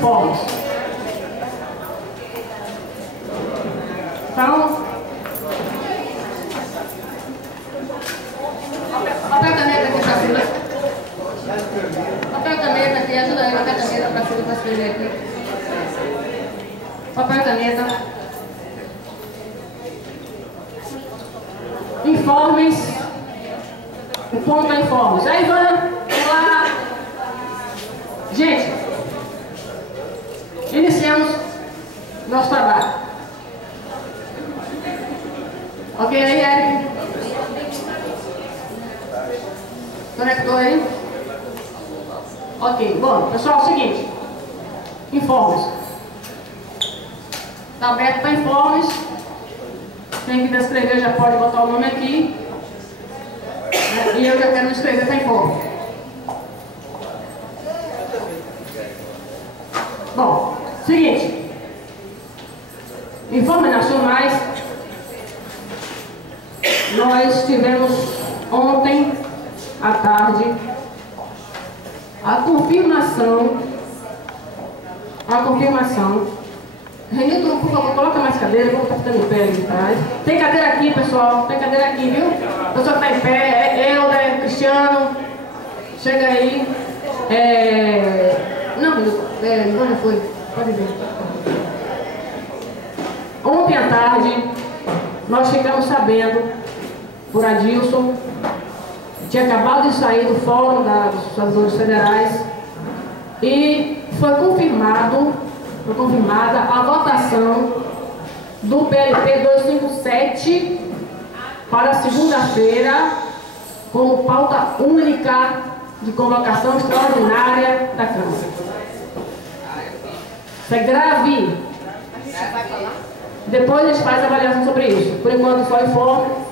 informes. Então, papel caneta aqui para cima. Papel caneta aqui, ajuda aí, papel caneta para cima para escrever aqui. Papel caneta. Informes. O ponto é informes. Aí, Ivan, vamos lá. Gente, iniciamos nosso trabalho. Ok aí, Eric? Conectou aí? Ok, bom, pessoal, é o seguinte. Informes. Está aberto para informes. Quem quiser escrever já pode botar o nome aqui. E eu já quero escrever para informe. Bom, seguinte. Informes nacionais. Nós tivemos ontem à tarde a confirmação. Renilton, por favor, coloca mais cadeira, vamos estar ficando em pé ali atrás. Tem cadeira aqui, pessoal, tem cadeira aqui, viu? O pessoal que está em pé, Helder, Cristiano, chega aí. Não, Renilton, já foi, pode vir. Ontem à tarde, nós ficamos sabendo, por Adilson, tinha acabado de sair do Fórum dos Estados Federais e foi confirmada a votação do PLP 257 para segunda-feira como pauta única de convocação extraordinária da Câmara. Isso é grave. Depois a gente faz a avaliação sobre isso. Por enquanto só informo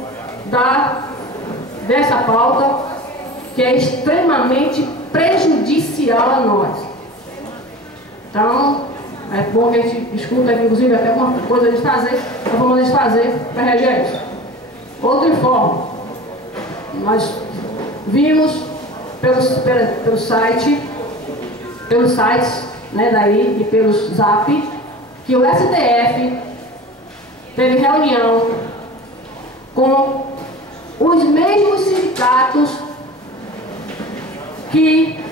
dessa pauta que é extremamente prejudicial a nós. Então, é bom que a gente escuta, inclusive, até alguma coisa de fazer, a forma de fazer para reagir a isso. Outro informe. Nós vimos pelos sites, né, daí e pelos zap, que o STF teve reunião com os mesmos sindicatos que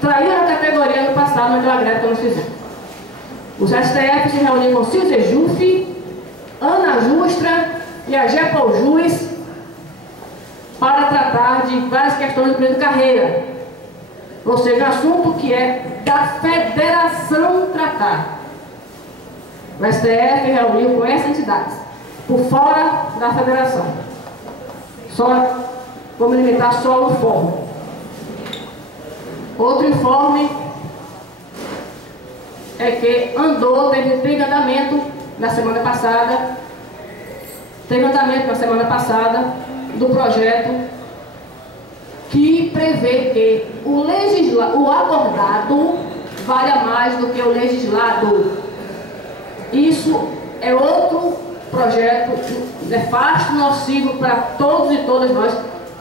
traíram a categoria no passado naquela greve que nós fizemos. Os STF se reuniram com o Cisejuf, Ana Justra e a Gepal Juiz para tratar de várias questões do plano de carreira. Ou seja, assunto que é da federação tratar. O STF reuniu com essas entidades, por fora da federação. Só vamos limitar só o informe. Outro informe é que teve andamento na semana passada, do projeto que prevê que o acordado valha mais do que o legislado. Isso é outro projeto nefasto, nocivo para todos e todas nós,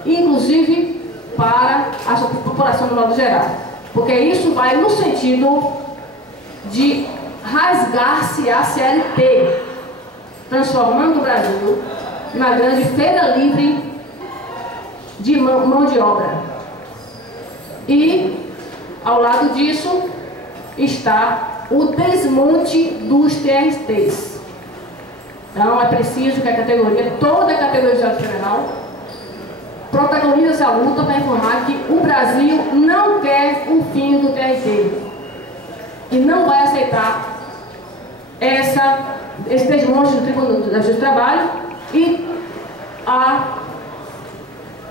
inclusive para a população do modo geral. Porque isso vai no sentido de rasgar-se a CLT, transformando o Brasil numa grande feira livre de mão de obra. E, ao lado disso, está o desmonte dos TRTs. Então, é preciso que toda a categoria de Estado Federal, protagonize essa luta para informar que o Brasil não quer o fim do TRT e não vai aceitar esse desmonte do Tribunal da Justiça do Trabalho e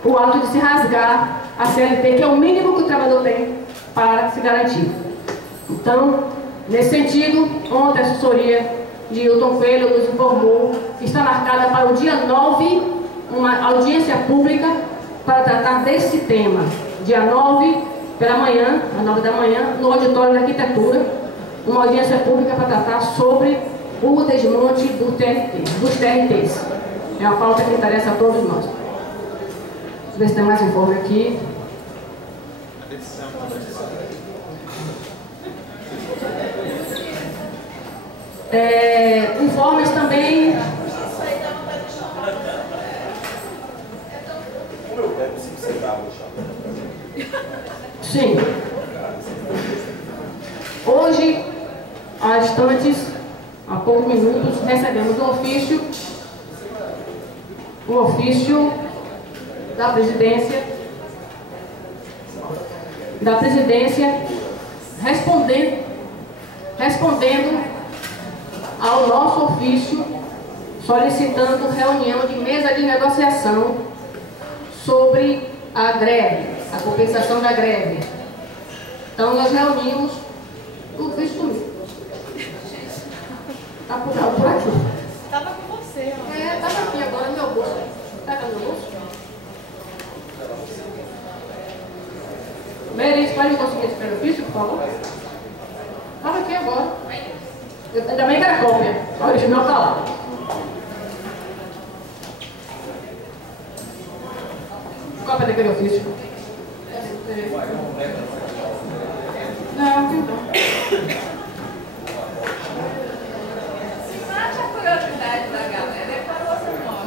o ato de se rasgar a CLT, que é o mínimo que o trabalhador tem para se garantir. Então, nesse sentido, ontem a assessoria de Hilton Coelho nos informou que está marcada para o dia 9 uma audiência pública para tratar desse tema. Dia 9, pela manhã, às 9 da manhã, no auditório da arquitetura, uma audiência pública para tratar sobre o desmonte dos TRTs. É uma pauta que interessa a todos nós. Deixa eu ver se tem mais informe aqui. Informes também. Sim. Hoje, há instantes, há poucos minutos, recebemos um ofício da presidência respondendo ao nosso ofício, solicitando reunião de mesa de negociação sobre a greve, a compensação da greve. Então nós reunimos o ofício. Está por aqui. Estava com você. Estava aqui agora no meu bolso. Está no meu bolso? Meire, pode conseguir esse ofício, por favor? Estava aqui agora. Eu também quero cópia. O original está lá. Cópia daquele ofício. Não, então. Se mate a curiosidade da galera, é para você não.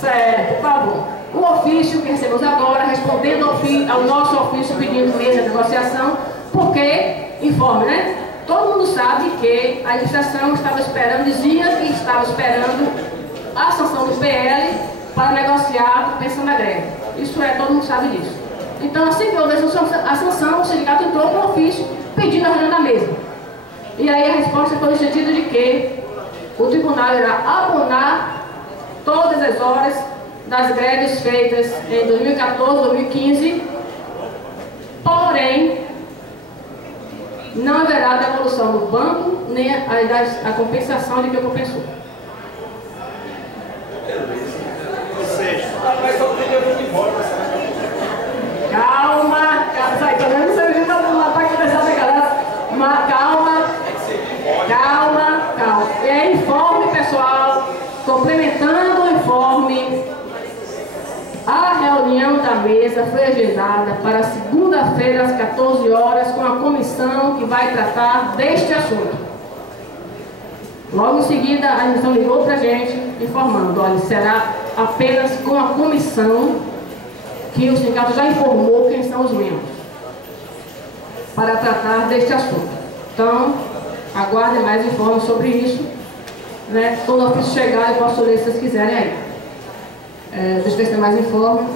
Certo, tá bom. O ofício que recebemos agora, respondendo ao nosso ofício pedindo mesa de negociação, porque, informe, né? Todo mundo sabe que a administração estava esperando, dizia que estava esperando a sanção do PL para negociar a compensação da greve. Isso todo mundo sabe disso. Então, assim que houve a sanção, o sindicato entrou com um ofício pedindo a reunião da mesa. E aí a resposta foi no sentido de que o tribunal irá abonar todas as horas das greves feitas em 2014, 2015, porém, não haverá devolução do banco, nem a compensação de que compensou. Ou seja, mas só tem que embora. Calma, sai, tô vendo você vindo lá para começar a galera. Calma. E aí, informe, pessoal, complementando o informe, a reunião da mesa foi agendada para segunda-feira, às 14 horas, com a comissão que vai tratar deste assunto. Logo em seguida, a administração ligou para a gente, informando, olha, será apenas com a comissão, que o sindicato já informou quem são os membros, para tratar deste assunto. Então, aguardem mais informes sobre isso, né? Quando o ofício chegar, eu posso ler se vocês quiserem aí. Deixa eu ver se tem mais informe.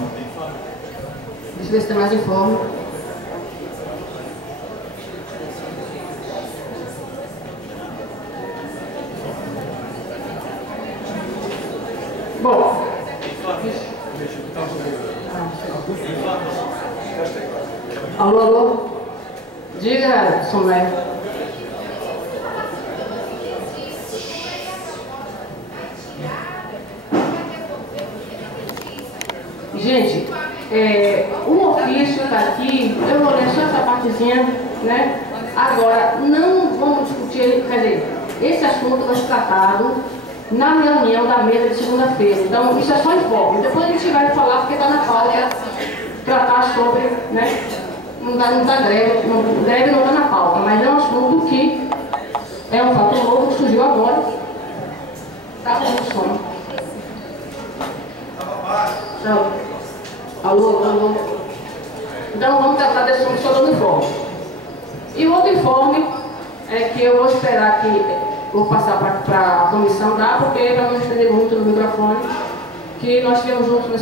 Bom. Alô? Diga, Somé. Gente, o ofício está aqui, eu vou ler só essa partezinha, né? Agora, não vamos discutir, quer dizer, esse assunto vai ser tratado na reunião da mesa de segunda-feira. Então, isso é só informe. Depois a gente vai falar, porque está na pauta, tratar sobre, né? Não dá greve, greve não está na pauta, mas é um assunto que é um fato novo que surgiu agora. Tá com sono. Então, alô. Então vamos tratar desse assunto só do informe. E o outro informe é que eu vou esperar que vou passar para a comissão dar, porque para não estender muito no microfone, que nós tivemos juntos no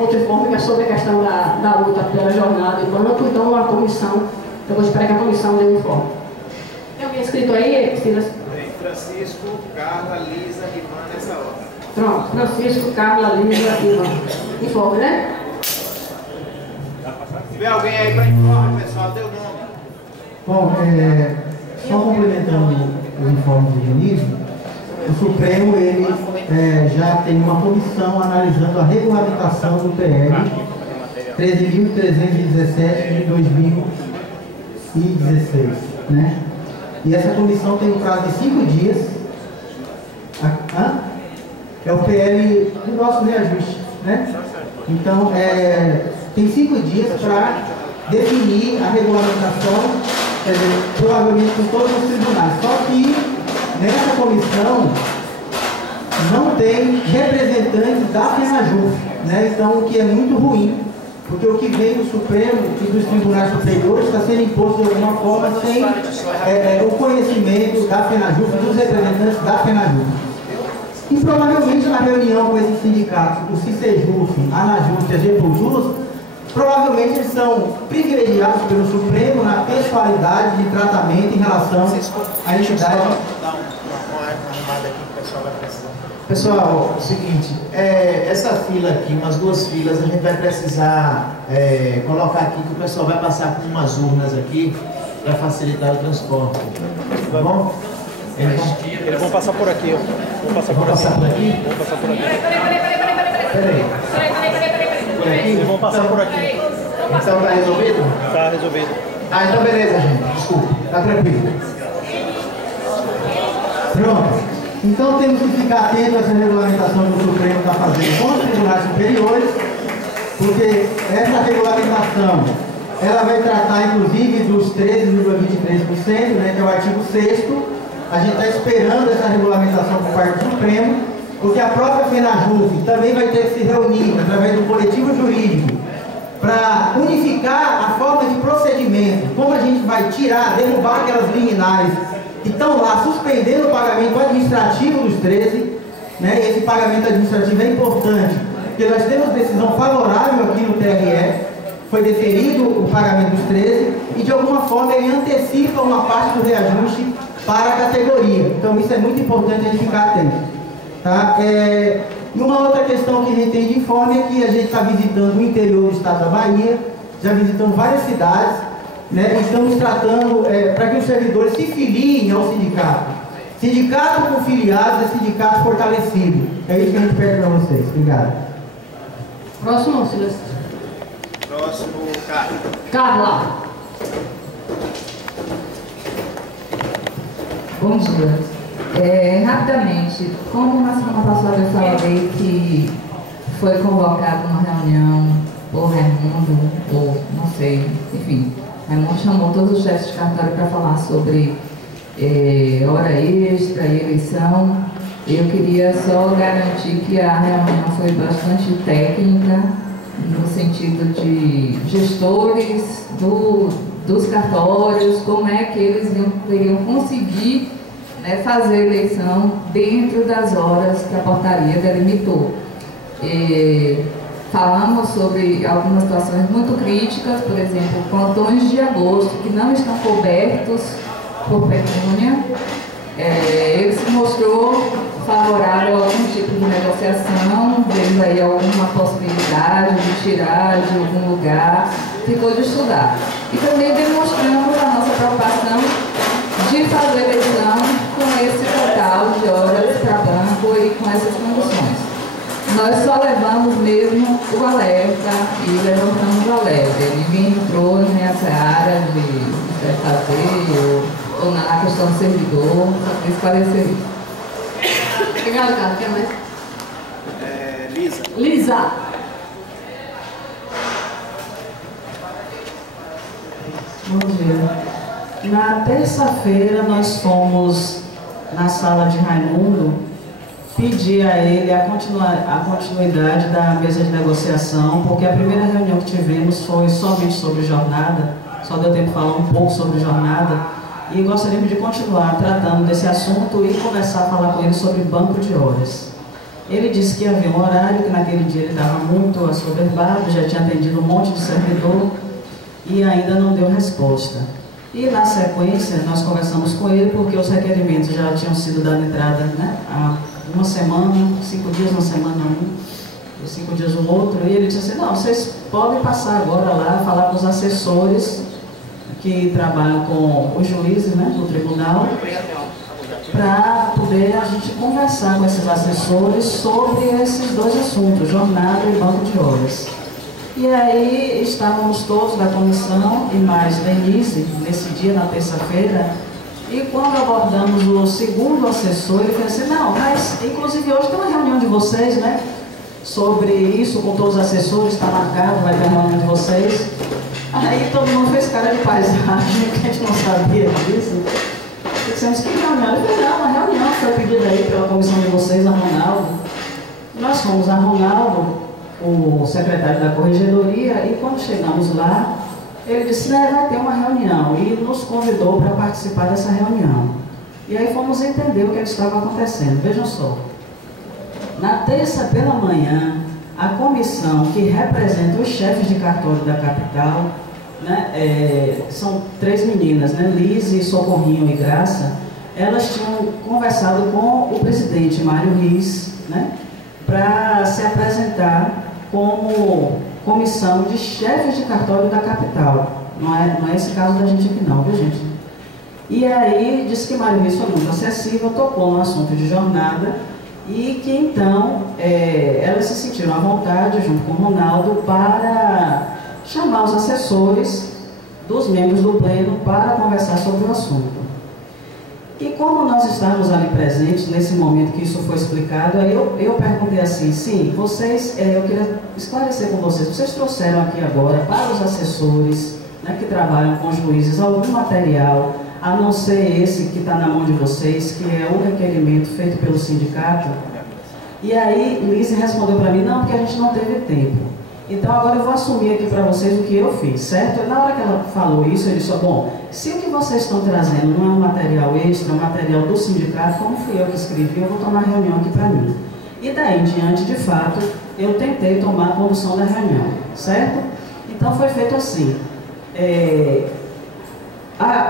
outro informe, que é sobre a questão da luta pela jornada e banco, então a comissão, eu vou esperar que a comissão dê o informe. Tem alguém escrito aí, Silas? Tem Francisco, Carla, Lisa, Ivan nessa hora. Pronto, Francisco, Carla, Lisa, Ivan. Informe, né? Se tiver alguém aí para informar, pessoal, dê o nome. Bom, só complementando o informe de Dionísio, o Supremo ele, já tem uma comissão analisando a regulamentação do PL 13.317 de 2016, né? E essa comissão tem um prazo de 5 dias. É o PL do nosso reajuste, né? Então, tem 5 dias para definir a regulamentação, quer dizer, provavelmente com todos os tribunais. Só que nessa comissão não tem representantes da FENAJUF, né? Então, o que é muito ruim, porque o que vem do Supremo e dos tribunais superiores está sendo imposto de alguma forma sem o conhecimento da FENAJUF, dos representantes da FENAJUF. E provavelmente na reunião com esses sindicatos, o CICEJUF, a ANAJUF e a GEPUJUS, provavelmente eles são privilegiados pelo Supremo na pessoalidade de tratamento em relação à entidade. Dar uma arrumada aqui que o pessoal vai precisar. Pessoal, é o seguinte, essa fila aqui, umas 2 filas, a gente vai precisar colocar aqui que o pessoal vai passar com umas urnas aqui para facilitar o transporte. Tá bom? Eles vão passar por aqui, ó. Vão passar por aqui? Vão passar por aqui. Peraí. Por aqui? Eles vão passar por aqui. Então tá resolvido? Tá resolvido. Ah, então beleza, gente. Desculpa. Tá tranquilo. Pronto. Então temos que ficar atento a essa regulamentação que o Supremo está fazendo com os tribunais superiores, porque essa regulamentação ela vai tratar inclusive dos 13,23%, né, que é o artigo 6º. A gente está esperando essa regulamentação por parte do Supremo, porque a própria FENAJUF também vai ter que se reunir através do coletivo jurídico para unificar a forma de procedimento, como a gente vai tirar, derrubar aquelas liminares que estão lá suspendendo o pagamento administrativo dos 13, né? Esse pagamento administrativo é importante, porque nós temos decisão favorável aqui no TRE, foi deferido o pagamento dos 13, e de alguma forma ele antecipa uma parte do reajuste para a categoria. Então isso é muito importante a gente ficar atento. Tá? E uma outra questão que a gente tem de informe é que a gente está visitando o interior do estado da Bahia, já visitamos várias cidades, né? Estamos tratando para que os servidores se filiem ao sindicato. Sindicato com filiados é sindicato fortalecido. É isso que a gente pede para vocês. Obrigado. Próximo, Silas. Próximo, Carla. Carla. Bom dia. Rapidamente, como na semana passada eu falei que foi convocada uma reunião por Raimundo, ou não sei, enfim, Raimundo chamou todos os chefes de cartório para falar sobre hora extra e eleição. Eu queria só garantir que a reunião foi bastante técnica, no sentido de gestores dos cartórios, como é que eles teriam conseguir, né, fazer a eleição dentro das horas que a portaria delimitou. Falamos sobre algumas situações muito críticas, por exemplo, plantões de agosto que não estão cobertos por pecúnia. Ele se mostrou favorável a algum tipo de negociação, vendo aí alguma possibilidade de tirar de algum lugar, ficou de estudar. E também demonstramos a nossa preocupação de fazer eleição com esse total de horas para banco e com essas condições. Nós só levamos mesmo o alerta e levantamos o alerta. Ninguém entrou nessa área de fazer ou na questão do servidor, só para esclarecer isso. Obrigada, Carla. Quer mais? Lisa. Lisa. Bom dia. Na terça-feira nós fomos na sala de Raimundo pedir a ele a continuidade da mesa de negociação, porque a primeira reunião que tivemos foi somente sobre jornada, só deu tempo de falar um pouco sobre jornada, e gostaríamos de continuar tratando desse assunto e começar a falar com ele sobre banco de horas. Ele disse que havia um horário, que naquele dia ele estava muito assoberbado, já tinha atendido um monte de servidor e ainda não deu resposta. E na sequência nós conversamos com ele porque os requerimentos já tinham sido dado entrada, né, há uma semana, 5 dias uma semana um, 5 dias o outro, e ele disse assim, não, vocês podem passar agora lá, falar com os assessores que trabalham com os juízes, né, do tribunal, para poder a gente conversar com esses assessores sobre esses dois assuntos, jornada e banco de horas. E aí estávamos todos da comissão e mais Denise, nesse dia, na terça-feira, e quando abordamos o segundo assessor, ele falou assim, não, mas inclusive hoje tem uma reunião de vocês, né, sobre isso com todos os assessores, está marcado, vai ter uma reunião de vocês. A Aí todo mundo fez cara de paisagem, que a gente não sabia disso. Dissemos que reunião. Ele falou, não, uma reunião foi pedida aí pela comissão de vocês, a Ronaldo. Nós fomos a Ronaldo, o secretário da corregedoria, e quando chegamos lá, ele disse, né, vai ter uma reunião, e nos convidou para participar dessa reunião. E aí fomos entender o que estava acontecendo. Vejam só, na terça pela manhã, a comissão que representa os chefes de cartório da capital, né, são 3 meninas, né, Lize, Socorrinho e Graça, elas tinham conversado com o presidente Mário Riz, né, para se apresentar como comissão de chefes de cartório da capital. Não é esse caso da gente aqui não, viu gente? E aí disse que Mário Riz foi muito acessível, tocou no assunto de jornada e que então elas se sentiram à vontade, junto com o Ronaldo, para chamar os assessores dos membros do pleno para conversar sobre o assunto. E como nós estávamos ali presentes, nesse momento que isso foi explicado, aí eu perguntei assim, sim, vocês, eu queria esclarecer com vocês trouxeram aqui agora para os assessores, né, que trabalham com juízes, algum material, a não ser esse que está na mão de vocês, que é o requerimento feito pelo sindicato? E aí Lize respondeu para mim, não, porque a gente não teve tempo. Então agora eu vou assumir aqui para vocês o que eu fiz, certo? Na hora que ela falou isso, eu disse, bom, se o que vocês estão trazendo não é um material extra, é um material do sindicato, como fui eu que escrevi, eu vou tomar a reunião aqui para mim. E daí em diante, de fato, eu tentei tomar a condução da reunião, certo? Então foi feito assim.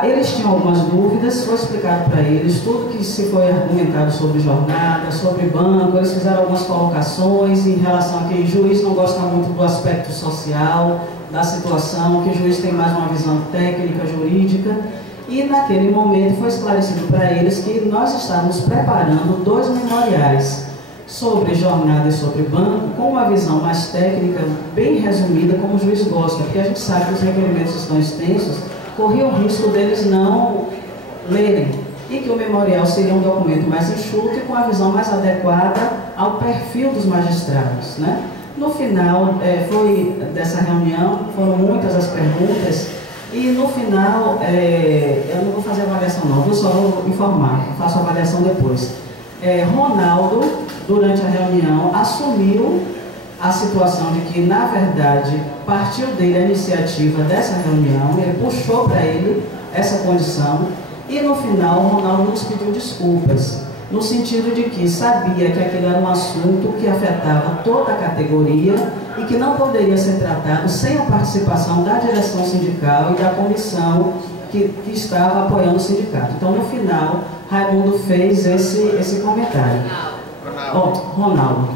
Eles tinham algumas dúvidas, foi explicado para eles tudo que se foi argumentado sobre jornada, sobre banco, eles fizeram algumas colocações em relação a que o juiz não gosta muito do aspecto social, da situação, que o juiz tem mais uma visão técnica, jurídica, e naquele momento foi esclarecido para eles que nós estávamos preparando 2 memoriais sobre jornada e sobre banco, com uma visão mais técnica, bem resumida, como o juiz gosta, porque a gente sabe que os requerimentos estão extensos, corria o risco deles não lerem, e que o memorial seria um documento mais enxuto e com a visão mais adequada ao perfil dos magistrados, né? No final dessa reunião, foram muitas as perguntas, e no final, eu não vou fazer avaliação não, eu só vou informar, faço a avaliação depois. Ronaldo, durante a reunião, assumiu a situação de que, na verdade, partiu dele a iniciativa dessa reunião, ele puxou para ele essa condição e, no final, o Ronaldo nos pediu desculpas, no sentido de que sabia que aquilo era um assunto que afetava toda a categoria e que não poderia ser tratado sem a participação da direção sindical e da comissão que estava apoiando o sindicato. Então, no final, Raimundo fez esse comentário. Ronaldo,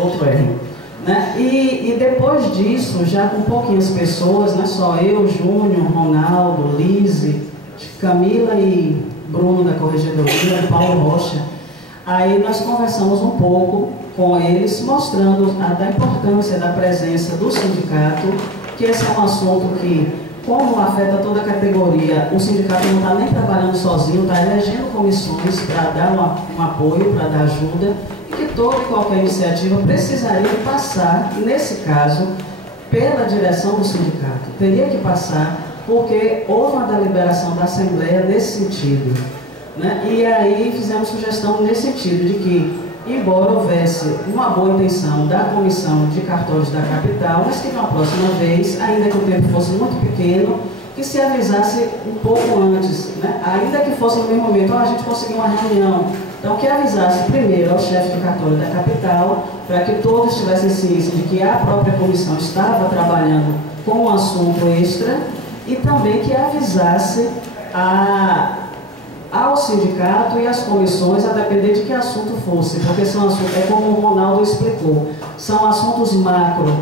outro R. Né? E depois disso, já com pouquinhas pessoas, né, só eu, Júnior, Ronaldo, Lize, Camila e Bruno da corregedoria, Paulo Rocha, aí nós conversamos um pouco com eles, mostrando da importância da presença do sindicato, que esse é um assunto que, como afeta toda a categoria, o sindicato não está nem trabalhando sozinho, está elegendo comissões para dar um apoio, para dar ajuda, e que toda e qualquer iniciativa precisaria passar, nesse caso, pela direção do sindicato. Teria que passar, porque houve uma deliberação da Assembleia nesse sentido, né? E aí fizemos sugestão nesse sentido, de que, embora houvesse uma boa intenção da Comissão de Cartórios da Capital, mas que na próxima vez, ainda que o tempo fosse muito pequeno, que se avisasse um pouco antes, né? Ainda que fosse no mesmo momento, a gente conseguiu uma reunião. Então, que avisasse primeiro ao chefe de cartório da capital, para que todos tivessem ciência de que a própria comissão estava trabalhando com um assunto extra, e também que avisasse ao sindicato e às comissões, a depender de que assunto fosse, porque são assuntos, como o Ronaldo explicou, são assuntos macro,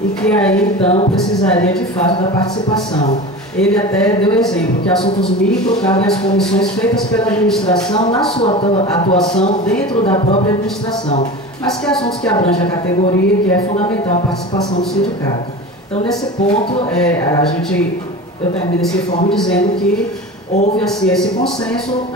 e que aí então precisaria de fato da participação. Ele até deu exemplo que assuntos micro cabem às comissões feitas pela administração na sua atuação dentro da própria administração, mas que assuntos que abrangem a categoria, que é fundamental a participação do sindicato. Então, nesse ponto, eu termino esse informe dizendo que houve assim, esse consenso.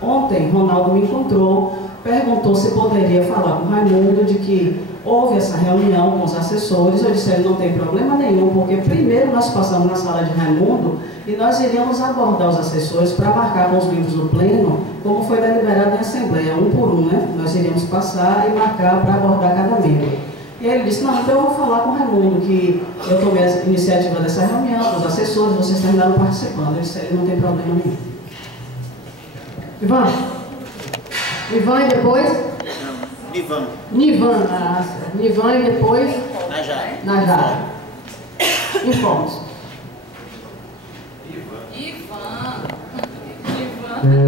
Ontem, Ronaldo me encontrou perguntou se poderia falar com o Raimundo de que houve essa reunião com os assessores. Eu disse, ele não tem problema nenhum, porque primeiro nós passamos na sala de Raimundo e nós iríamos abordar os assessores para marcar com os membros do pleno, como foi deliberado em assembleia, um por um, né? Nós iríamos passar e marcar para abordar cada membro. E ele disse, não, então eu vou falar com o Raimundo, que eu tomei a iniciativa dessa reunião, com os assessores, vocês terminaram participando. Eu disse, ele não tem problema nenhum. Ivan? Ivan e depois? Nivan. Nivan. Nivan e depois? Najara. Najara. Informes.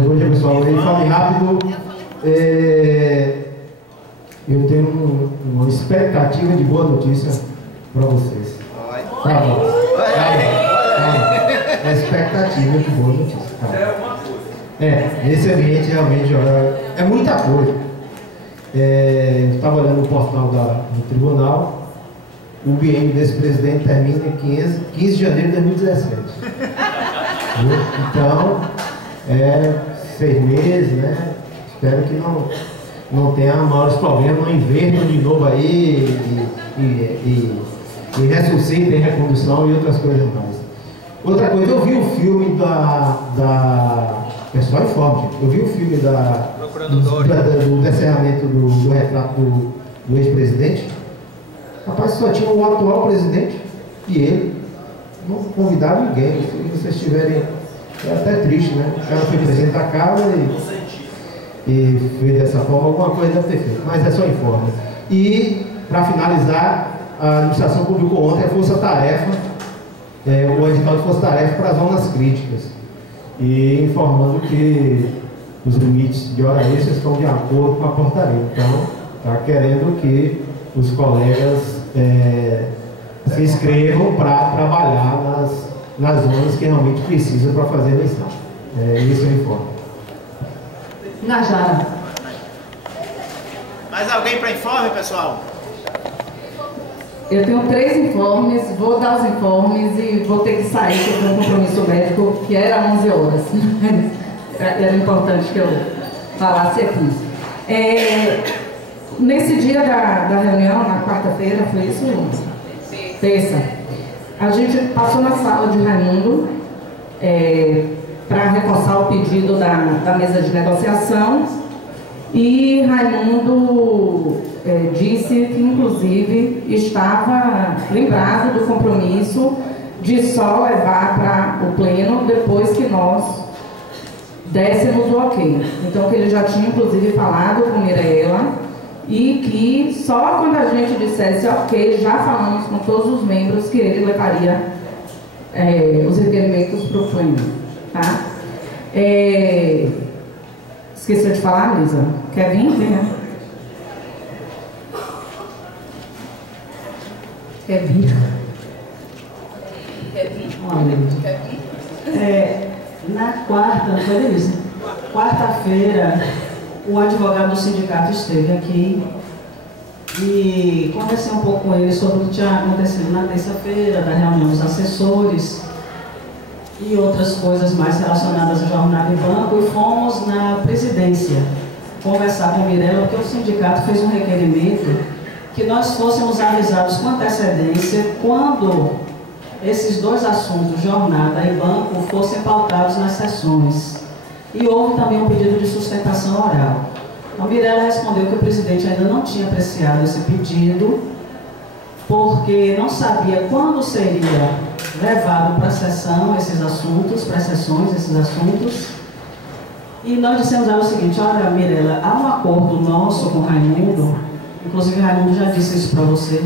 Bom dia, pessoal. Eu falo rápido. Eu tenho uma expectativa de boa notícia para vocês. Tá bom. É expectativa de boa notícia. Tá. Nesse ambiente realmente é muita coisa. Eu estava olhando no portal do tribunal. O biênio desse presidente termina em 15 de janeiro de 2017. Então, 6 meses, né? Espero que não tenha maiores problemas, não invertam de novo aí e ressuscitem recondução e outras coisas mais. Outra coisa, eu vi o filme pessoal informe, gente. Eu vi o filme do descerramento do retrato do ex-presidente. Rapaz, só tinha o atual presidente e ele. Não convidaram ninguém. Se vocês tiverem. É até triste, né? O cara foi presidente da casa e fez dessa forma, alguma coisa deve ter feito. Mas é só informe. E, para finalizar, a administração publicou ontem a força-tarefa, o edital de força-tarefa para zonas críticas. E informando que os limites de hora extra estão de acordo com a portaria. Então, está querendo que os colegas se inscrevam para trabalhar nas zonas que realmente precisam para fazer a eleição. Isso eu informo. Najara. Mais alguém para informe, pessoal? Eu tenho 3 informes, vou dar os informes e vou ter que sair, porque eu tenho um compromisso médico que era 11 horas. Era importante que eu falasse aqui. Nesse dia da reunião, na quarta-feira, foi isso? Terça. A gente passou na sala de Raimundo para reforçar o pedido da mesa de negociação e Raimundo disse que, inclusive, estava lembrado do compromisso de só levar para o pleno depois que nós dessemos o ok. Então, que ele já tinha, inclusive, falado com Mirella e que só quando a gente dissesse ok, já falamos com todos os membros que ele levaria os requerimentos para o pleno. Tá? Esqueceu de falar, Lisa? Quer vir? Venha. Quer vir? Na quarta, não foi isso? Quarta-feira, o advogado do sindicato esteve aqui e conversei um pouco com ele sobre o que tinha acontecido na terça-feira, da reunião dos assessores e outras coisas mais relacionadas à jornada e banco, e fomos na presidência conversar com o Mirella, porque o sindicato fez um requerimento que nós fôssemos avisados com antecedência quando esses 2 assuntos, jornada e banco, fossem pautados nas sessões. E houve também um pedido de sustentação oral. A Mirella respondeu que o presidente ainda não tinha apreciado esse pedido, porque não sabia quando seria levado para a sessão esses assuntos, para as sessões esses assuntos. E nós dissemos a ela o seguinte: olha, Mirella, há um acordo nosso com o Raimundo, inclusive Raimundo já disse isso para você,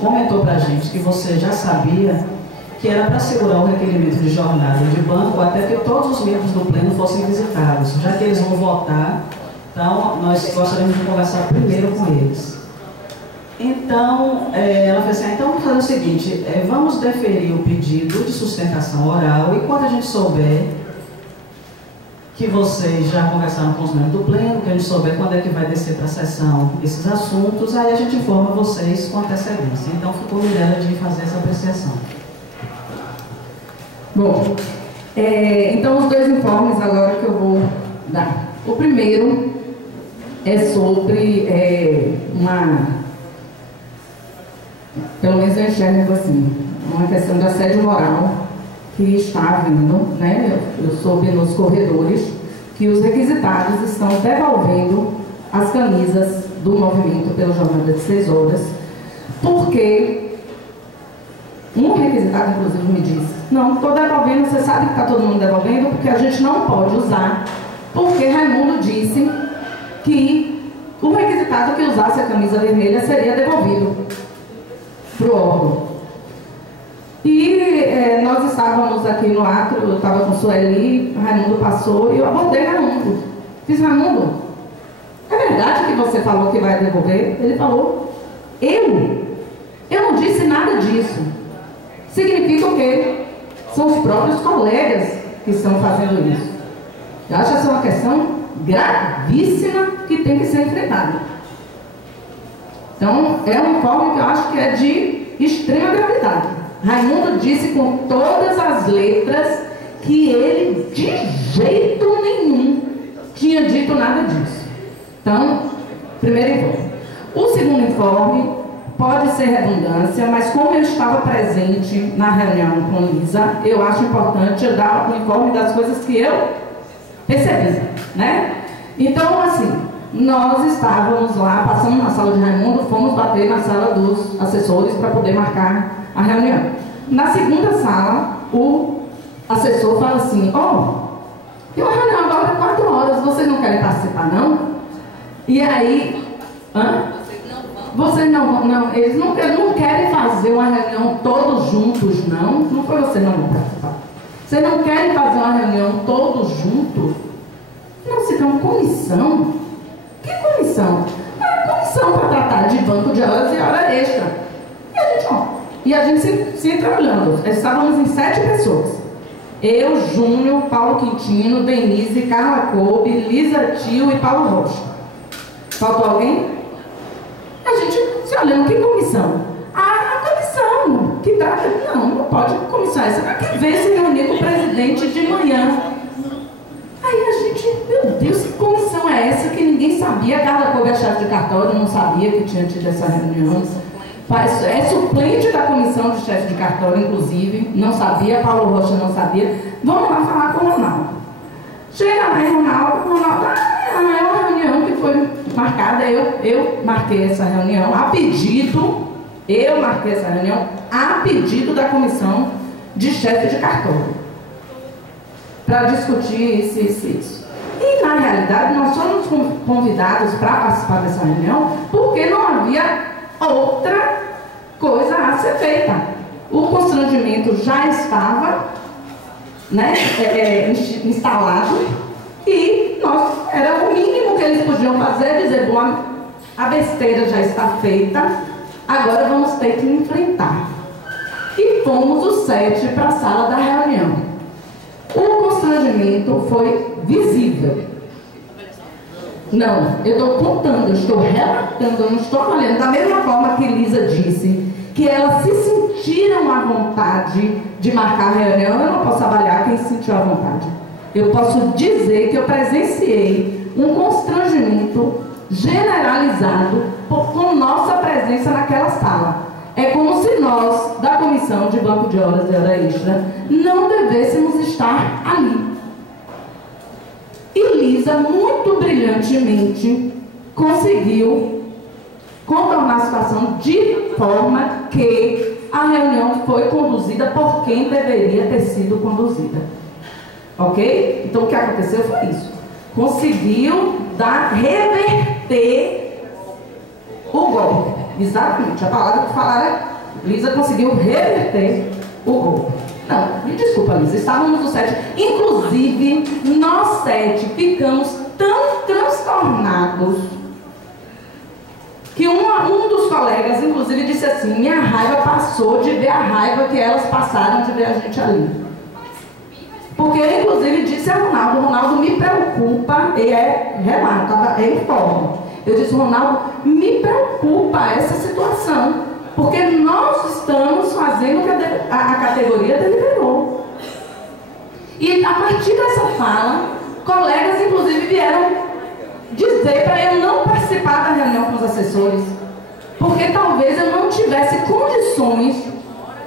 comentou para a gente que você já sabia que era para segurar o requerimento de jornada de banco até que todos os membros do pleno fossem visitados, já que eles vão votar. Então, nós gostaríamos de conversar primeiro com eles. Então, ela fez assim: então vamos fazer o seguinte, vamos deferir o pedido de sustentação oral, e quando a gente souber que vocês já conversaram com os membros do pleno, que a gente souber quando é que vai descer para a sessão esses assuntos, aí a gente informa vocês com antecedência. Então, ficou Mirella de fazer essa apreciação. Bom, então os 2 informes agora que eu vou dar. O primeiro é sobre pelo menos eu enxergo assim, uma questão de assédio moral que está havendo, né? Eu soube nos corredores que os requisitados estão devolvendo as camisas do movimento pela jornada de 6 horas, porque um requisitado, inclusive, me disse: não, estou devolvendo, você sabe que está todo mundo devolvendo, porque a gente não pode usar, porque Raimundo disse que o requisitado que usasse a camisa vermelha seria devolvido para o órgão. E nós estávamos aqui no ato, eu estava com Sueli, Raimundo passou e eu abordei Raimundo. Fiz: Raimundo, é verdade que você falou que vai devolver? Ele falou: eu não disse nada disso. Significa o quê? São os próprios colegas que estão fazendo isso. Eu acho essa uma questão gravíssima que tem que ser enfrentada. Então, é um informe que eu acho que é de extrema gravidade. Raimundo disse com todas as letras que ele, de jeito nenhum, tinha dito nada disso. Então, primeiro informe. O segundo informe pode ser redundância, mas como eu estava presente na reunião com Lisa, eu acho importante eu dar o informe das coisas que eu percebi, né? Então, assim, nós estávamos lá, passamos na sala de Raimundo, fomos bater na sala dos assessores para poder marcar a reunião. Na segunda sala, o assessor fala assim: tem uma reunião agora de 4 horas, vocês não querem participar, não? E aí, vocês não, eles não querem fazer uma reunião todos juntos, não? Não foi vocês não vão participar. Vocês não querem fazer uma reunião todos juntos? Não, se tem uma comissão. Que comissão? É uma comissão para tratar de banco de horas e hora extra. E a gente se trabalhando. Estávamos em 7 pessoas. Eu, Júnior, Paulo Quintino, Denise, Carla Coube, Lisa Tio e Paulo Rocha. Faltou alguém? A gente se olhando: que comissão? A comissão que trata. Não pode comissão essa. Para que ver se reunir com o presidente de manhã? Aí a gente, meu Deus, que comissão é essa que ninguém sabia? A Carla Coube, a chefe de cartório, não sabia que tinha tido essa reunião. É suplente da comissão de chefe de cartório, inclusive, não sabia. Paulo Rocha não sabia. Vamos lá falar com o Ronaldo. Chega lá em Ronaldo, é uma reunião que foi marcada. Eu marquei essa reunião a pedido, da comissão de chefe de cartório, para discutir isso. E, na realidade, nós fomos convidados para participar dessa reunião porque não havia outra coisa a ser feita. O constrangimento já estava, né, instalado, e era o mínimo que eles podiam fazer, dizer: bom, a besteira já está feita, agora vamos ter que enfrentar. E fomos os 7 para a sala da reunião. O constrangimento foi visível. Não, eu estou contando, eu estou relatando, eu não estou avaliando. Da mesma forma que Lisa disse que elas se sentiram à vontade de marcar a reunião, eu não posso avaliar quem se sentiu à vontade. Eu posso dizer que eu presenciei um constrangimento generalizado com nossa presença naquela sala. É como se nós, da comissão de banco de horas e hora extra, não devêssemos estar ali. E Lisa, muito brilhantemente, conseguiu contornar a situação de forma que a reunião foi conduzida por quem deveria ter sido conduzida. Ok? Então, o que aconteceu foi isso. Conseguiu reverter o golpe. Exatamente. A palavra que falaram, Lisa conseguiu reverter o golpe. Não, me desculpa, Lisa, estávamos os 7. Inclusive, nós 7 ficamos tão transtornados que um dos colegas, inclusive, disse assim: minha raiva passou de ver a raiva que elas passaram de ver a gente ali. Porque eu, inclusive, disse a Ronaldo, me preocupa, e relato, informe. Eu disse: Ronaldo, me preocupa essa situação, porque nós estamos fazendo o que a categoria deliberou. E a partir dessa fala, colegas inclusive vieram dizer para eu não reunião com os assessores, porque talvez eu não tivesse condições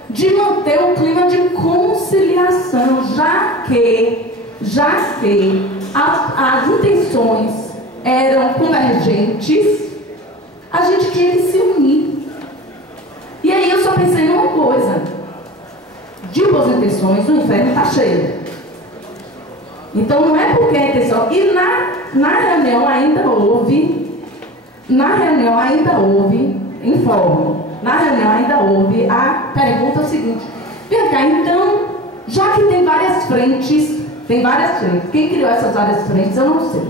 de manter um clima de conciliação, já que as intenções eram convergentes, a gente tinha que se unir. E aí eu só pensei numa coisa: de boas intenções, o inferno está cheio. Então não é porque a intenção. E na reunião ainda houve, informo, na reunião ainda houve a pergunta seguinte: vem cá, então, já que tem várias frentes, quem criou essas várias frentes eu não sei,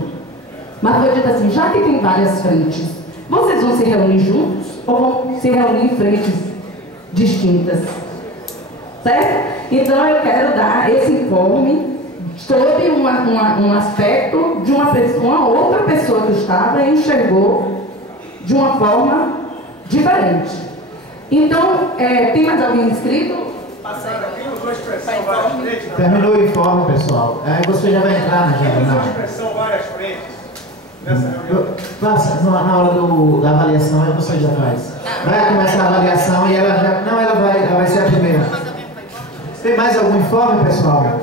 mas foi dito assim: já que tem várias frentes, vocês vão se reunir juntos ou vão se reunir em frentes distintas? Certo? Então eu quero dar esse informe sobre um aspecto de uma outra pessoa que estava e enxergou de uma forma diferente. Então, tem mais alguém inscrito? Terminou o informe, pessoal. Aí você já vai entrar na reunião. Várias frentes nessa reunião. Passa, na hora da avaliação, aí você já faz. Vai começar a avaliação e ela já. Não, ela vai ser a primeira. Tem mais algum informe, pessoal?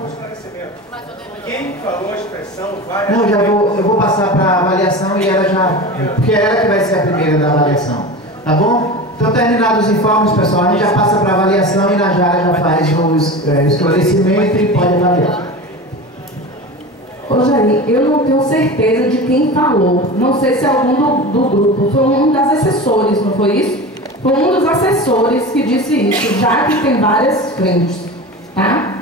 Quem falou a expressão várias Não, eu vou passar para a avaliação e ela já. Porque é ela que vai ser a primeira da avaliação. Tá bom? Então, terminados os informes, pessoal, a gente já passa para a avaliação e na Jara já faz o esclarecimento e pode avaliar. Ô Jair, eu não tenho certeza de quem falou. Não sei se é algum do grupo. Foi um das assessores, não foi isso? Foi um dos assessores que disse isso, já que tem várias frentes. Tá?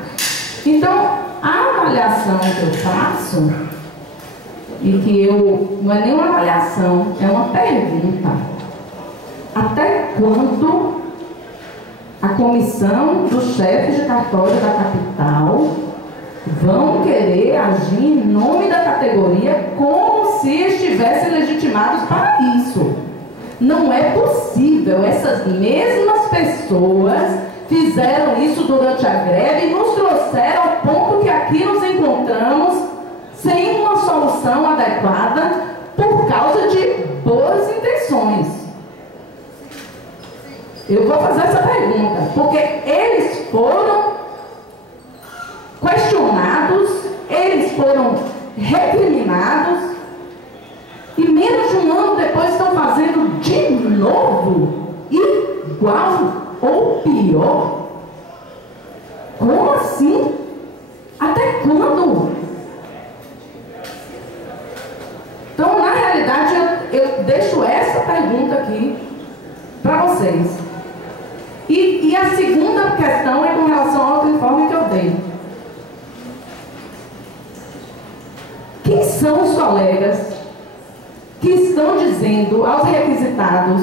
Então, a avaliação que eu faço, e que não é nem uma avaliação, é uma pergunta: até quando a comissão dos chefes de cartório da capital vão querer agir em nome da categoria como se estivessem legitimados para isso? Não é possível. Essas mesmas pessoas fizeram isso durante a greve e nos trouxeram ao ponto que aqui nos encontramos sem uma solução adequada por causa de boas intenções. Eu vou fazer essa pergunta, porque eles foram questionados, eles foram recriminados e menos de um ano depois estão fazendo de novo igual ou pior. Como assim? Até quando? Então, na realidade, eu deixo essa pergunta aqui para vocês. E a segunda questão é com relação ao outro informe que eu dei. Quem são os colegas que estão dizendo aos requisitados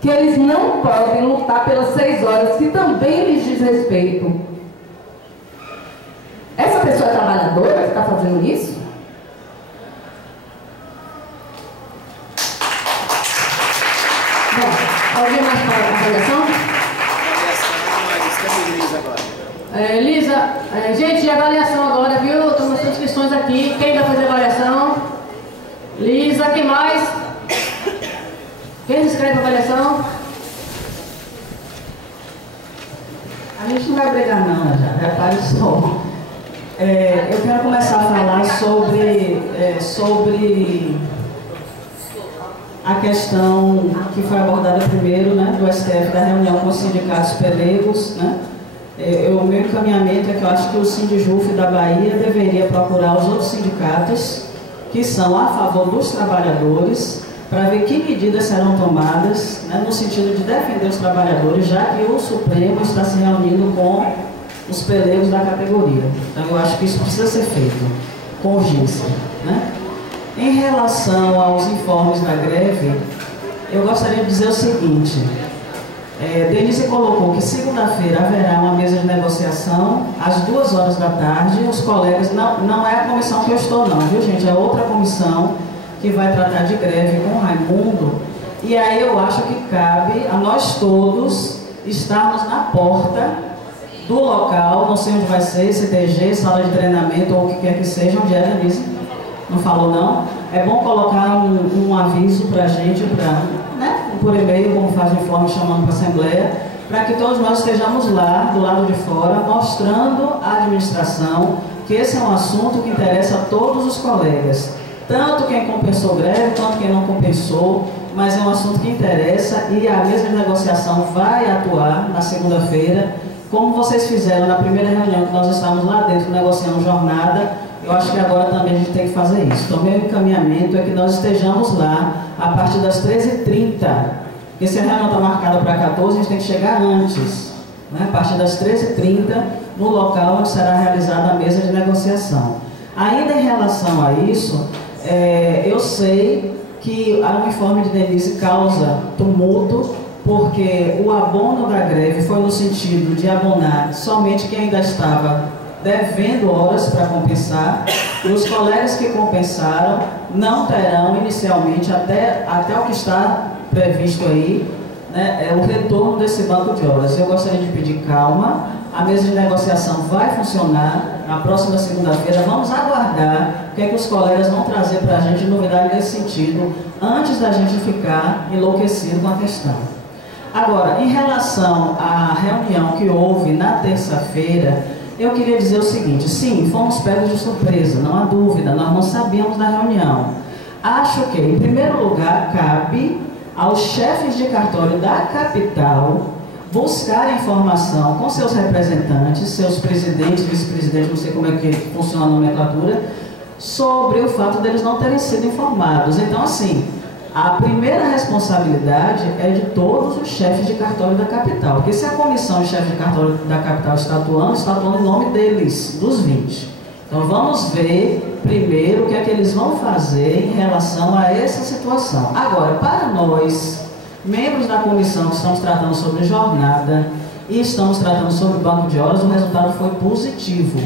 que eles não podem lutar pelas 6 horas, que também lhes diz respeito? Essa pessoa é trabalhadora que está fazendo isso? Bom, alguém mais para a avaliação? Elisa, gente, avaliação agora, viu? Estamos com inscrições aqui. Quem vai fazer avaliação? Lisa, quem mais? Quem se inscreve para avaliação? A gente não vai brigar não, já repare só. Eu quero começar a falar sobre a questão que foi abordada primeiro, né, do STF, da reunião com os sindicatos pelegos, né? O meu encaminhamento é que eu acho que o Sindijuf da Bahia deveria procurar os outros sindicatos que são a favor dos trabalhadores, para ver que medidas serão tomadas, né, no sentido de defender os trabalhadores, já que o Supremo está se reunindo com os pelegos da categoria. Então eu acho que isso precisa ser feito com urgência, né? Em relação aos informes da greve, eu gostaria de dizer o seguinte: Denise colocou que segunda-feira haverá uma mesa de negociação às 2 horas da tarde. Os colegas, não é a comissão que eu estou não, viu gente? É outra comissão que vai tratar de greve com o Raimundo. E aí eu acho que cabe a nós todos estarmos na porta do local, não sei onde vai ser, CTG, sala de treinamento ou o que quer que seja. Onde é, Denise? Não falou não? É bom colocar um aviso para a gente, por e-mail, como faz o informe, chamando para a Assembleia, para que todos nós estejamos lá, do lado de fora, mostrando à administração que esse é um assunto que interessa a todos os colegas, tanto quem compensou greve, quanto quem não compensou, mas é um assunto que interessa e a mesa de negociação vai atuar na segunda-feira, como vocês fizeram na primeira reunião que nós estávamos lá dentro negociando jornada. Eu acho que agora também a gente tem que fazer isso. Então, meu encaminhamento é que nós estejamos lá a partir das 13h30, porque se a reunião está marcada para 14h, a gente tem que chegar antes, né? A partir das 13h30, no local onde será realizada a mesa de negociação. Ainda em relação a isso, eu sei que o informe de Denise causa tumulto, porque o abono da greve foi no sentido de abonar somente quem ainda estava devendo horas para compensar, e os colegas que compensaram não terão inicialmente, até o que está previsto aí, né, o retorno desse banco de horas. Eu gostaria de pedir calma, a mesa de negociação vai funcionar na próxima segunda-feira, vamos aguardar o que é que os colegas vão trazer para a gente de novidade nesse sentido, antes da gente ficar enlouquecido com a questão. Agora, em relação à reunião que houve na terça-feira, eu queria dizer o seguinte: sim, fomos pegos de surpresa, não há dúvida, nós não sabíamos da reunião. Acho que, em primeiro lugar, cabe aos chefes de cartório da capital buscar informação com seus representantes, seus presidentes, vice-presidentes, não sei como é que funciona a nomenclatura, sobre o fato deles não terem sido informados. Então, assim, a primeira responsabilidade é de todos os chefes de cartório da capital, porque se a comissão de chefes de cartório da capital está atuando em nome deles, dos 20. Então vamos ver primeiro o que é que eles vão fazer em relação a essa situação. Agora, para nós, membros da comissão que estamos tratando sobre jornada e estamos tratando sobre banco de horas, o resultado foi positivo.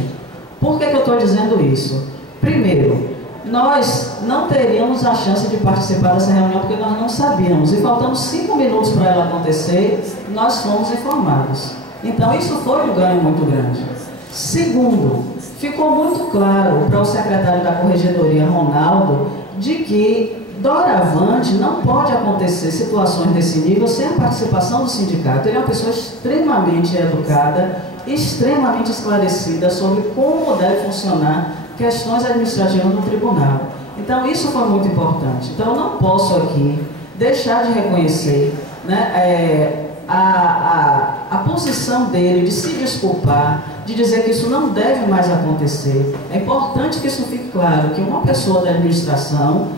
Por que eu estou dizendo isso? Primeiro, nós não teríamos a chance de participar dessa reunião porque nós não sabíamos, e faltando 5 minutos para ela acontecer, nós fomos informados. Então isso foi um ganho muito grande. Segundo, ficou muito claro para o secretário da Corregedoria, Ronaldo, de que doravante não pode acontecer situações desse nível sem a participação do sindicato. Ele é uma pessoa extremamente educada, extremamente esclarecida sobre como deve funcionar questões administrativas no tribunal. Então isso foi muito importante. Então eu não posso aqui deixar de reconhecer, né, a posição dele de se desculpar, de dizer que isso não deve mais acontecer. É importante que isso fique claro, que uma pessoa da administração,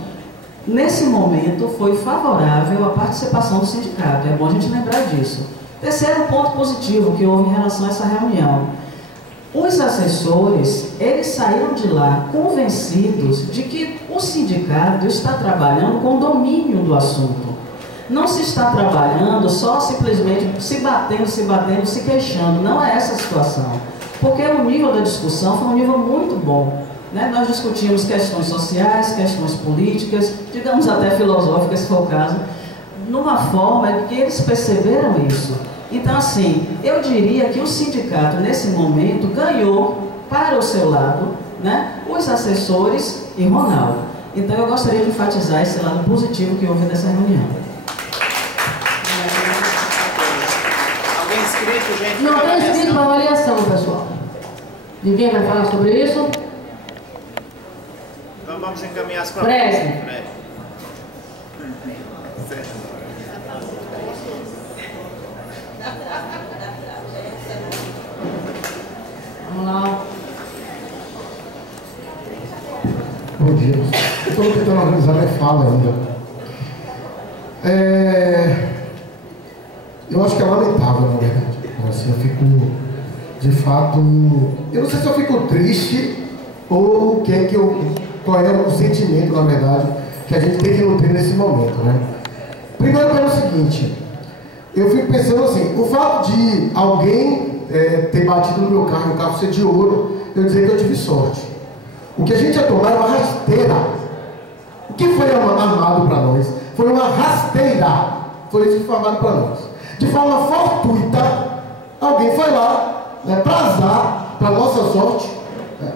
nesse momento, foi favorável à participação do sindicato. É bom a gente lembrar disso. Terceiro ponto positivo que houve em relação a essa reunião: os assessores, eles saíram de lá convencidos de que o sindicato está trabalhando com domínio do assunto. Não se está trabalhando só simplesmente se batendo, se queixando. Não é essa a situação. Porque o nível da discussão foi um nível muito bom, né? Nós discutimos questões sociais, questões políticas, digamos até filosóficas, se for o caso, numa forma que eles perceberam isso. Então, assim, eu diria que o sindicato, nesse momento, ganhou para o seu lado, né, os assessores e Ronaldo. Então, eu gostaria de enfatizar esse lado positivo que houve nessa reunião. Alguém inscrito, gente? Não tem inscrito para avaliação, pessoal. Ninguém vai falar sobre isso? Então vamos encaminhar as Preste. Vamos lá. Bom dia. Eu estou tentando organizar minha fala ainda. Eu acho que é lamentável, na verdade. Assim, eu fico, de fato, eu não sei se eu fico triste ou qual é o sentimento, na verdade, que a gente tem que nutrir nesse momento, né? Primeiro pelo seguinte, eu fico pensando assim, o fato de alguém ter batido no meu carro e o carro ser de ouro, eu dizer que eu tive sorte. O que a gente ia tomar era uma rasteira. O que foi armado para nós? Foi uma rasteira. Foi isso que foi armado para nós. De forma fortuita, alguém foi lá, né, para azar, para nossa sorte, né,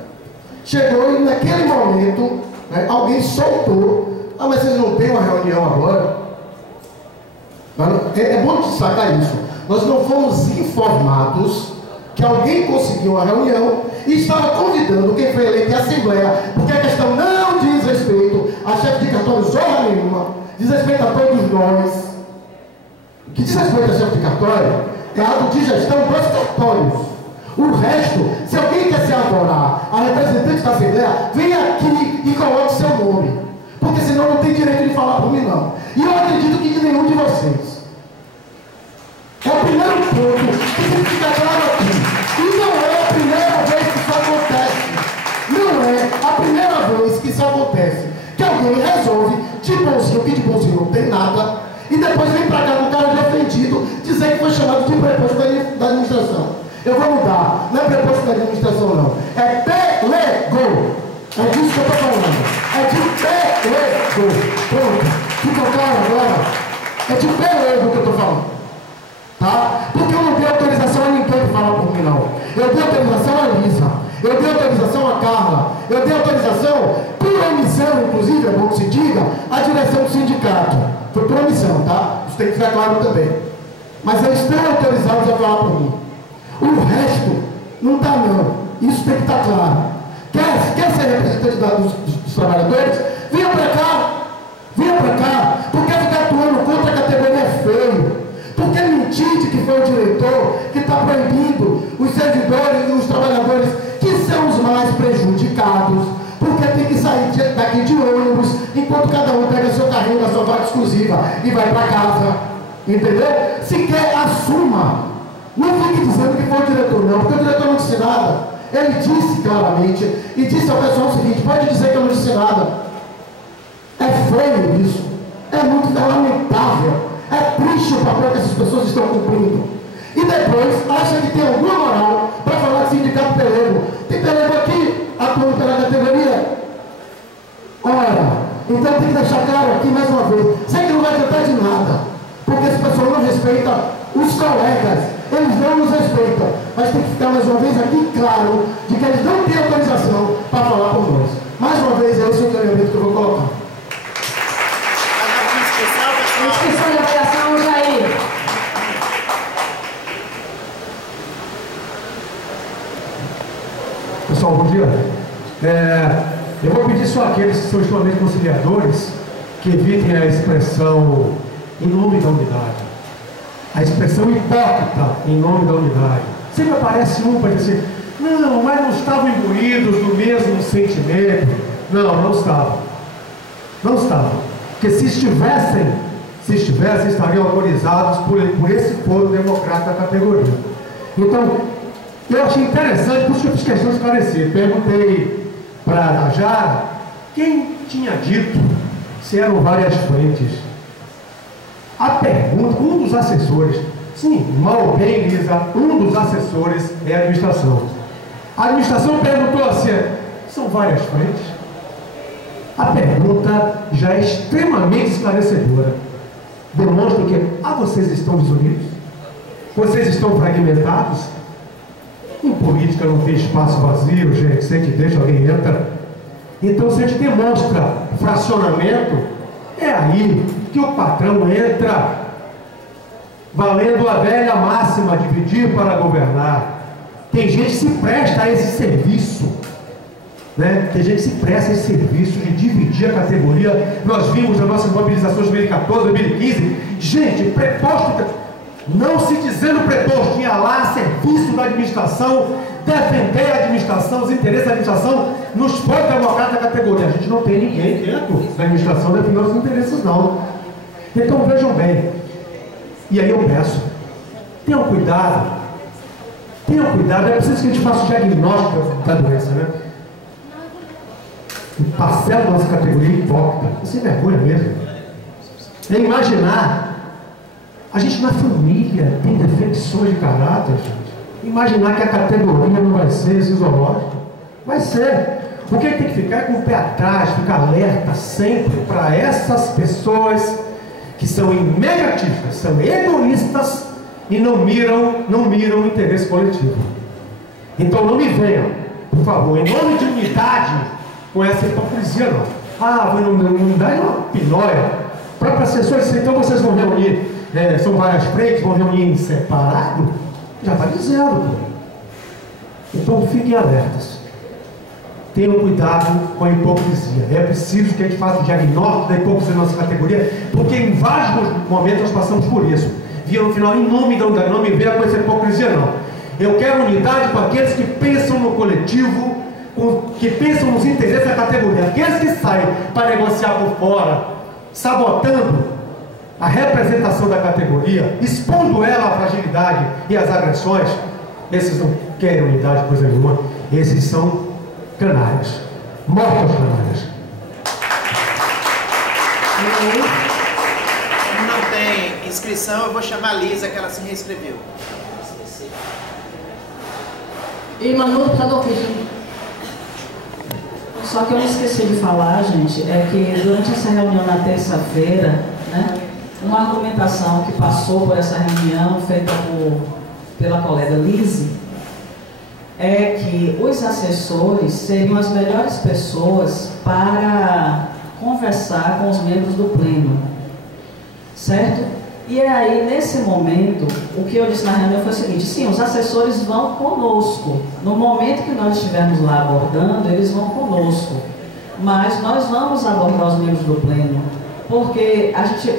chegou e naquele momento, né, alguém soltou Ah, mas vocês não têm uma reunião agora? É bom destacar isso. Nós não fomos informados que alguém conseguiu uma reunião e estava convidando quem foi eleito em assembleia, porque a questão não diz respeito a chefe de cartório zorra nenhuma, diz respeito a todos nós. O que diz respeito a chefe de cartório é ato de gestão dos cartórios. O resto, se alguém quer se adorar a representante da assembleia, vem aqui e coloque seu nome, porque senão não tem direito de falar por mim não. E eu acredito que de nenhum de vocês. É o primeiro ponto que tem que ficar claro aqui. E não é a primeira vez que isso acontece. Não é a primeira vez que isso acontece. Que alguém resolve, de bonzinho, que de bonzinho não tem nada, e depois vem pra cá com cara de ofendido, dizer que foi chamado de preposto da administração. Eu vou mudar. Não é preposto da administração, não. É pelego. É disso que eu estou falando. É de pelego. Pronto. Ficou claro agora? É de pelego que eu estou falando. Tá? Porque eu não dei autorização a ninguém para falar por mim, não. Eu dei autorização a Lisa, eu dei autorização a Carla, eu dei autorização, por omissão, inclusive, é bom que se diga, a direção do sindicato. Foi por omissão, tá? Isso tem que ficar claro também. Mas eles estão autorizados a falar por mim. O resto não está, não. Isso tem que estar claro. Quer ser representante dos trabalhadores? Venha para cá. Venha para cá. Porque ficar atuando contra a categoria é feio. Porque mentir de que foi o diretor que está proibindo os servidores e os trabalhadores que são os mais prejudicados, porque tem que sair daqui de ônibus enquanto cada um pega seu carrinho na sua vaga exclusiva e vai para casa. Entendeu? Se quer, assuma. Não fique dizendo que foi o diretor, não, porque o diretor não disse nada. Ele disse claramente e disse ao pessoal o seguinte: pode dizer que eu não disse nada. É feio isso. É muito lamentável. É triste o papel que essas pessoas estão cumprindo. E depois acha que tem alguma moral para falar de sindicato pelego. Tem pelego aqui, atuando pela categoria? Ora, então tem que deixar claro aqui mais uma vez. Sei que não vai adiantar de nada, porque esse pessoal não respeita os colegas. Eles não nos respeitam. Mas tem que ficar mais uma vez aqui claro de que eles não têm autorização para falar por nós. Mais uma vez, é esse o elemento que eu vou colocar. Inscrição de avaliação, Jair. Pessoal, bom dia. Eu vou pedir só àqueles que são extremamente conciliadores que evitem a expressão em nome da unidade. A expressão hipócrita em nome da unidade. Sempre aparece um para dizer, não, mas não estavam imbuídos do mesmo sentimento. Não estavam. Não estavam. Porque se estivessem, estariam autorizados por esse foro democrático da categoria. Então, eu achei interessante, por isso que eu fiz questão de esclarecer. Perguntei para a Jara quem tinha dito se eram várias frentes. A pergunta, um dos assessores, sim, mal ou bem, Lisa, um dos assessores é a administração. A administração perguntou assim, são várias frentes? A pergunta já é extremamente esclarecedora. Demonstra que, vocês estão desunidos? Vocês estão fragmentados? Em política não tem espaço vazio, gente. Se a gente deixa, alguém entra. Então, se a gente demonstra fracionamento, é aí que o patrão entra, valendo a velha máxima, dividir para governar. Tem gente que se presta a esse serviço, né? Tem gente que se presta a esse serviço de dividir a categoria. Nós vimos nas nossas mobilizações de 2014, 2015, gente, preposto, não se dizendo preposto, ia lá a serviço da administração, defender a administração, os interesses da administração, nos foros democráticos da categoria. A gente não tem ninguém dentro da administração defendendo os interesses, não. Então vejam bem, e aí eu peço, tenham cuidado, é preciso que a gente faça o diagnóstico da doença, né? Um parcela da nossa categoria hipócrita, isso é vergonha mesmo. É imaginar, a gente na família tem defecções de caráter, gente. Imaginar que a categoria não vai ser esse zoológico, vai ser. O que tem que ficar é com o pé atrás, ficar alerta sempre para essas pessoas que são imediatistas, são egoístas e não miram o interesse coletivo. Então não me venham, por favor, em nome de unidade, com essa hipocrisia não. não dá uma pinóia. Para assessores, então vocês vão reunir, são várias frentes, vão reunir em separado? Já está dizendo, pô. Então fiquem alertas. Tenham cuidado com a hipocrisia. É preciso que a gente faça o diagnóstico da hipocrisia na nossa categoria, porque em vários momentos nós passamos por isso. Via no final, em nome da unidade, não me venha com essa hipocrisia, não. Eu quero unidade com aqueles que pensam no coletivo, que pensam nos interesses da categoria. Aqueles que saem para negociar por fora, sabotando a representação da categoria, expondo ela à fragilidade e às agressões, esses não querem unidade, coisa nenhuma. Esses são canalhas, mortos canalhas. Como não tem inscrição, eu vou chamar a Lisa, que ela se reinscreveu. E Manu, precisa do ofício. Só que eu me esqueci de falar, gente, é que durante essa reunião na terça-feira, né, uma argumentação que passou por essa reunião, feita pela colega Lise, é que os assessores seriam as melhores pessoas para conversar com os membros do pleno, certo? E aí, nesse momento, o que eu disse na reunião foi o seguinte: sim, os assessores vão conosco. No momento que nós estivermos lá abordando, eles vão conosco. Mas nós vamos abordar os membros do pleno, porque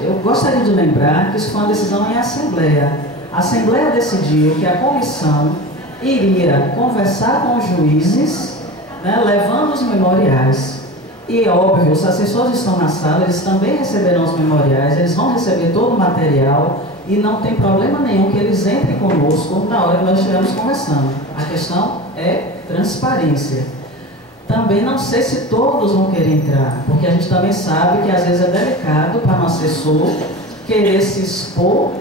eu gostaria de lembrar que isso foi uma decisão em assembleia. A assembleia decidiu que a comissão iria conversar com os juízes, né, levando os memoriais. E é óbvio, os assessores estão na sala, eles também receberão os memoriais, eles vão receber todo o material e não tem problema nenhum que eles entrem conosco na hora que nós estivermos conversando. A questão é transparência. Também não sei se todos vão querer entrar, porque a gente também sabe que às vezes é delicado para um assessor querer se expor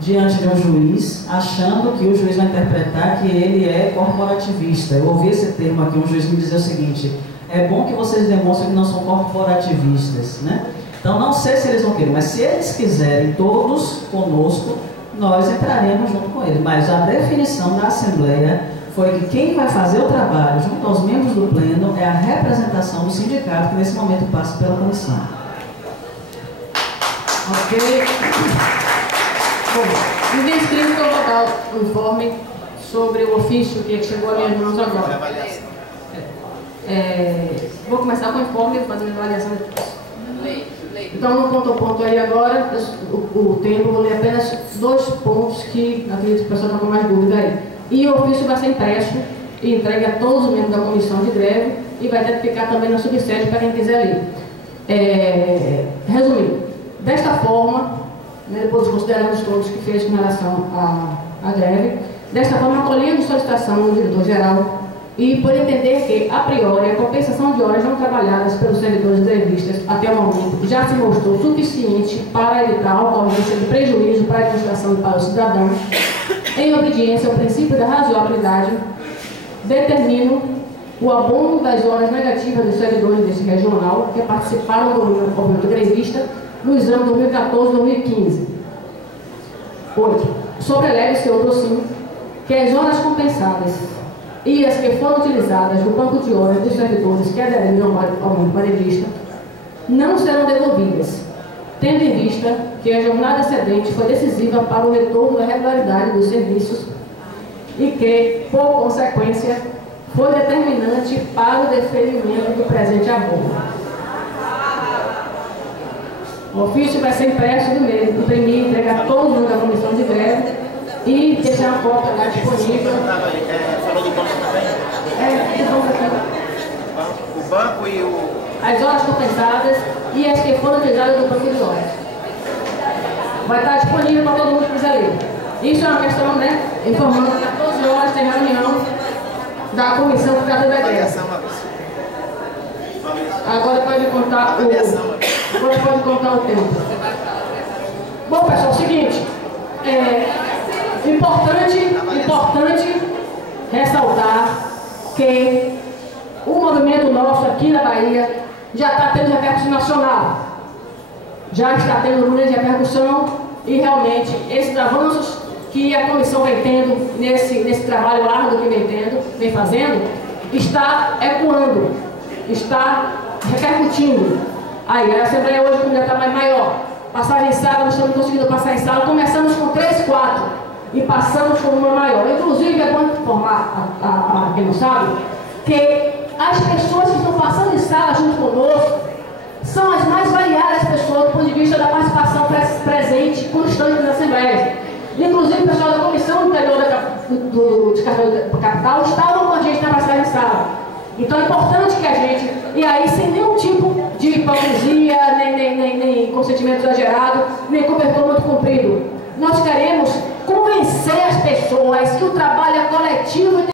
diante de um juiz, achando que o juiz vai interpretar que ele é corporativista. Eu ouvi esse termo aqui, um juiz me dizer o seguinte: é bom que vocês demonstrem que não são corporativistas, né? Então não sei se eles vão querer, mas se eles quiserem todos conosco, nós entraremos junto com eles. Mas a definição da Assembleia foi que quem vai fazer o trabalho junto aos membros do pleno é a representação do sindicato, que nesse momento passa pela comissão. Ok. Bom, ninguém inscrito para votar o informe sobre o ofício que chegou a minhas mãos agora. Vou começar com o informe, fazendo a avaliação. Então, no ponto a ponto aí agora, o tempo, vou ler apenas 2 pontos que acredito que o pessoal está com mais dúvida aí. E o ofício vai ser impresso e entregue a todos os membros da comissão de greve e vai ter que ficar também na subsede para quem quiser ler. Resumindo, desta forma, né, depois considerando os todos que fez com relação à greve, desta forma, acolhendo solicitação do diretor-geral e por entender que, a priori, a compensação de horas não trabalhadas pelos servidores grevistas até o momento já se mostrou suficiente para evitar a ocorrência de prejuízo para a administração e para o cidadão, em obediência ao princípio da razoabilidade, determino o abono das horas negativas dos servidores desse regional que participaram do movimento grevista nos anos 2014 e 2015. 8. Sobreleve-se outro sim que as horas compensadas e as que foram utilizadas no banco de horas dos servidores que aderiram ao movimento grevista não serão devolvidas, tendo em vista que a jornada excedente foi decisiva para o retorno da regularidade dos serviços e que, por consequência, foi determinante para o deferimento do presente abono. O ofício vai ser impresso primeiro, imprimir, entregar todos os da comissão de greve e deixar a cópia lá disponível. Falou do banco também? O banco e as horas compensadas e as que foram utilizadas no banco de horas. Vai estar disponível para todo mundo que quiser ler. Isso é uma questão, né? Informando que às 14 horas tem reunião da comissão que trata da greve. Agora pode contar o tempo. Bom, pessoal, é o seguinte. Importante ressaltar que o movimento nosso aqui na Bahia já está tendo repercussão nacional. Já está tendo número de repercussão e realmente esses avanços que a comissão vem tendo nesse trabalho árduo que vem fazendo, está ecoando, está repercutindo. Aí, a Assembleia hoje, como já está mais maior, passar em sala, nós estamos conseguindo passar em sala, começamos com 3, 4 e passamos com uma maior. Inclusive, é bom informar a quem não sabe, que as pessoas que estão passando em sala junto conosco são as mais variadas pessoas do ponto de vista da participação presente e constante nas assembleias. Inclusive, o pessoal da Comissão Interior do Descartamento Capital estavam com a gente na passagem de sala. Então é importante que a gente, e aí sem nenhum tipo de hipocrisia, nem consentimento exagerado, nem cobertor muito comprido, nós queremos convencer as pessoas que o trabalho é coletivo.